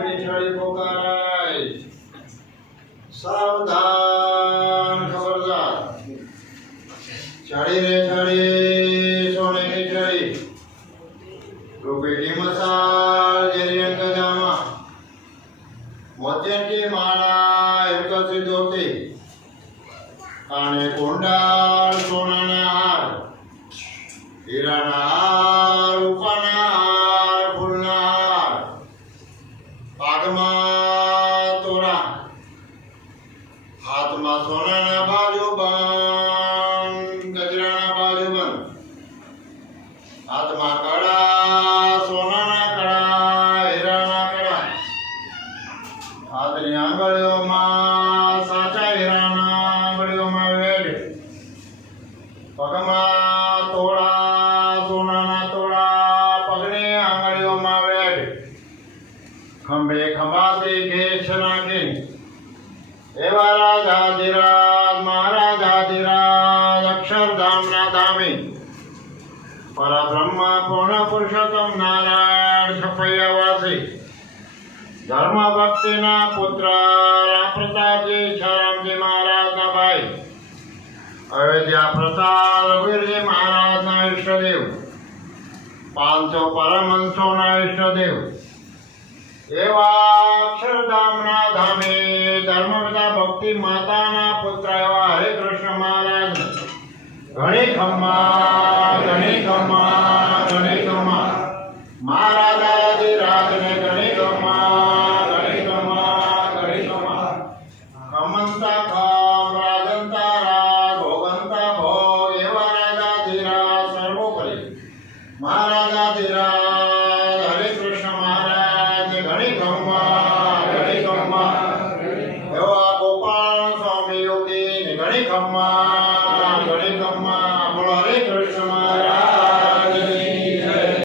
છડી પોકારાય સાવધાન, ખબરદાર. ચડી રે છડી સોનેની છડી રૂપીની મસાલ જેરી અંગજામાં મોત્યાની માળા એકસી દોતી કાણે કુંડાળ, સોનાના હાર. હીરાના હાર, રૂપાના હાથમાં સોનાના બાજુબંધ ગજરાના બાજુબંધ હાથમાં કડા સોનાના કડા હીરાના કડા હાથની આંગળીઓમાં સાચા હીરાના આંગળીઓમાં વેડ પગમાં તોડા સોનાના તોડા પગની આંગળીઓમાં વેડ ખંભે ખંભાથી ઘેસ એવા રાજાધિરાજ મહારાજાધિરાજ અક્ષરધામના ધામી પરબ્રહ્મ, પૂર્ણ પુરુષોત્તમ નારાયણ, છપૈયાવાસી. ધર્મ ભક્તિના પુત્ર, રામપ્રતાપજી છરામજી મહારાજના ભાઈ. અયોધ્યા પ્રતાપ રઘુવીરજી મહારાજના ઈષ્ટદેવ. પાંચસો પરમહંસોના ઈષ્ટદેવ. એવા અક્ષરધામના ધામે ધર્મપિતા ભક્તિ માતાના પુત્ર એવા હરે કૃષ્ણ મહારાજ ઘણી ખમ્મા ઘણી ખમ્મા ઘણી ખમ્મા મહારાજાજી રાજને ઘણી ખમ્મા ઘણી ખમ્મા ઘણી ખમ્મા ખમંતા ખમ રાજંતા રાજ ભોગંતા ભોગ એવા રાજાજી રાજ સર્વોપરી મહારાજાજી રાજ હરે કૃષ્ણ મહારાજ ઘણી ખમ્મા ಕಮ್ಮ ಕಳೆ ಕಮ್ಮ ಹರೇ ಕೃಷ್ಣ.